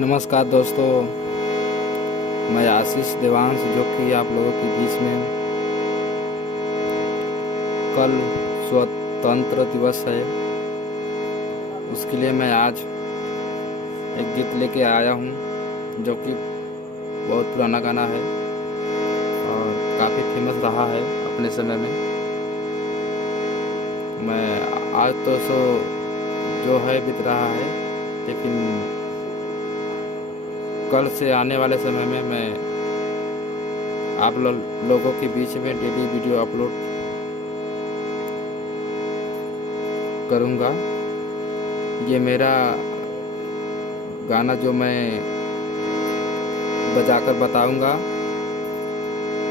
नमस्कार दोस्तों, मैं आशीष देवांश जो कि आप लोगों के बीच में कल स्वतंत्र दिवस है, उसके लिए मैं आज एक गीत लेके आया हूँ जो कि बहुत पुराना गाना है और काफ़ी फेमस रहा है अपने समय में। मैं आज तो जो है बीत रहा है, लेकिन कल से आने वाले समय में मैं आप लोगों के बीच में डेली वीडियो अपलोड करूँगा। ये मेरा गाना जो मैं बजाकर बताऊँगा,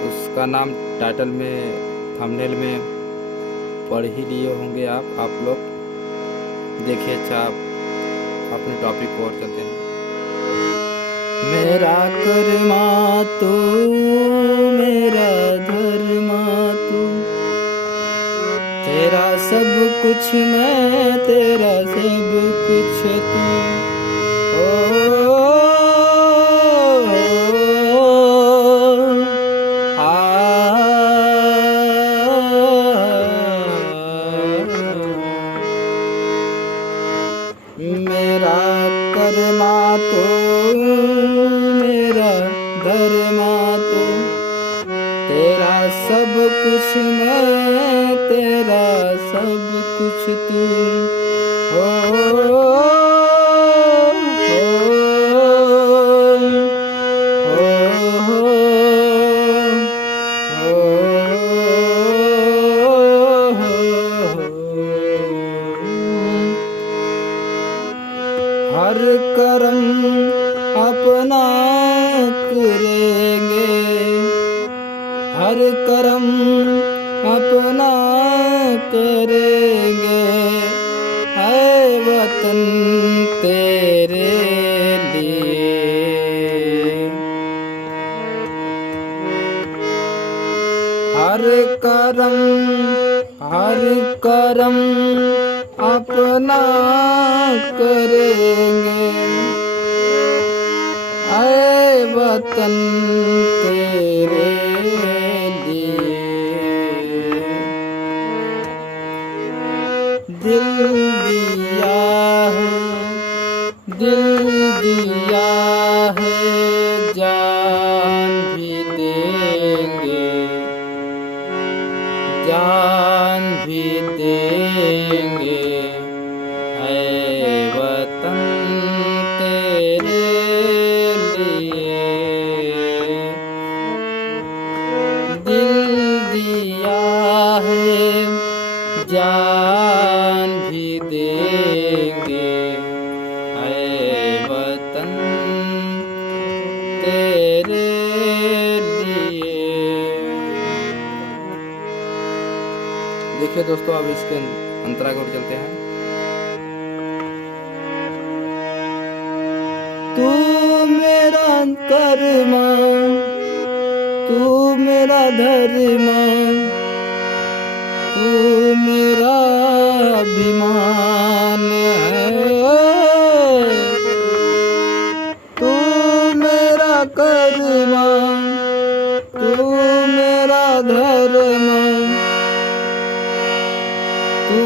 उसका नाम टाइटल में थंबनेल में पढ़ ही लिए होंगे आप लोग। देखिए, अच्छा अपने टॉपिक को और चलते हैं। मेरा कर्मा तू, मेरा धर्मा तू, तेरा सब कुछ मैं, तेरा सब कुछ तू। मेरा कर्मा तो, मेरा धर्मा तो, तेरा सब कुछ मैं, तेरा सब कुछ तू। हर कर्म अपना करेंगे, हर कर्म अपना करेंगे, है वतन तेरे लिए। हर कर्म अपना करेंगे, ऐ वतन तेरे लिए। दिल दिया है, दिल दिया है, जान भी देंगे, जान भी देंगे, है वतन तेरे लिए। दिल दिया है, जान भी देंगे, है वतन तेरे लिए। देखिए दोस्तों, अब इसके अंतरा की ओर चलते हैं। तू मेरा कर्मा, तू मेरा धर्मा, तू मेरा अभिमान है। तू मेरा कर्मा, तू मेरा धर्मा, तू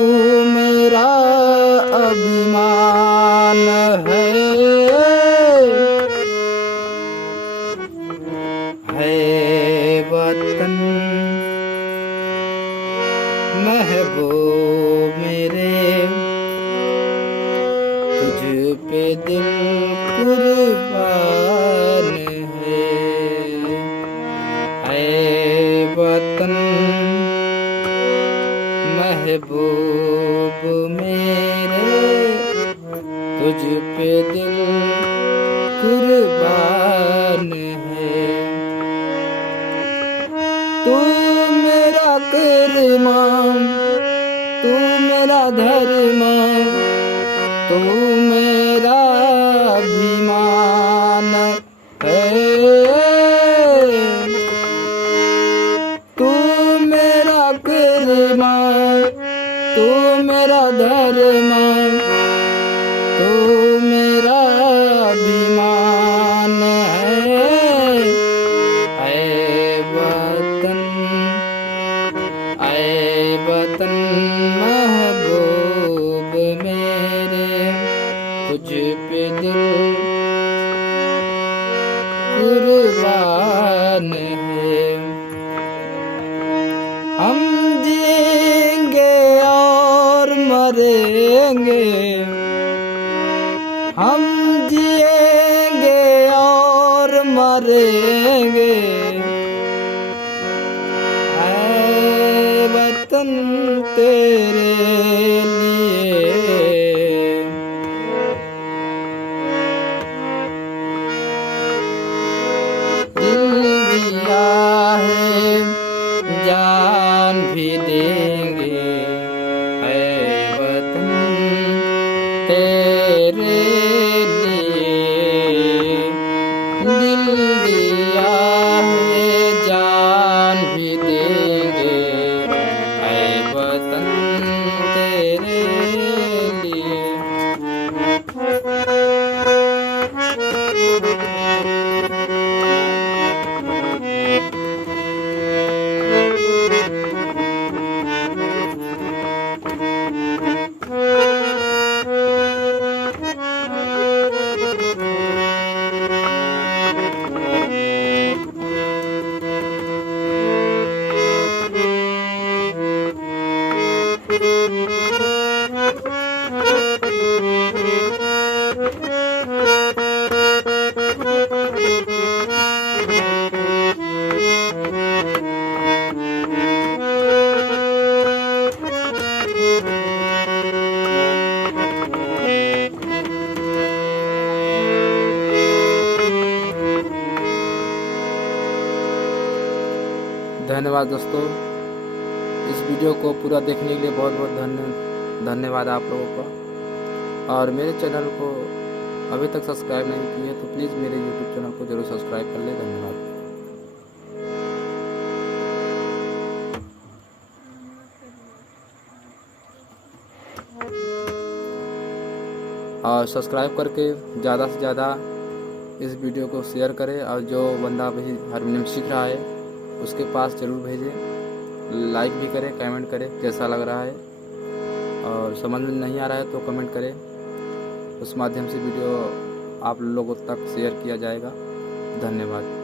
मेरा अभिमान है वतन। महबूब मेरे, तुझ पे दिल कुर्बान है वतन। महबूब मेरे, तुझ पे दिल कुर्बान है। तू मेरा कर्मा, तू मेरा धर्मा, तू मेरा अभिमान है। तू मेरा कर्मा, तू मेरा धर्मा, तू मेरा अभिमान वतन तेरे लिए, दिल दिया है जान भी देंगे, है वतन तेरे लिए, दिल दिया है जान भी देंगे, है वतन तेरे लिए। धन्यवाद दोस्तों, इस वीडियो को पूरा देखने के लिए बहुत बहुत धन्यवाद आप लोगों का। और मेरे चैनल को अभी तक सब्सक्राइब नहीं किए तो प्लीज़ मेरे यूट्यूब चैनल को जरूर सब्सक्राइब कर ले। धन्यवाद। और सब्सक्राइब करके ज़्यादा से ज़्यादा इस वीडियो को शेयर करें, और जो बंदा अभी हारमोनियम सीख रहा है उसके पास ज़रूर भेजें। लाइक भी करें, कमेंट करें कैसा लग रहा है, और समझ में नहीं आ रहा है तो कमेंट करें, उस माध्यम से वीडियो आप लोगों तक शेयर किया जाएगा। धन्यवाद।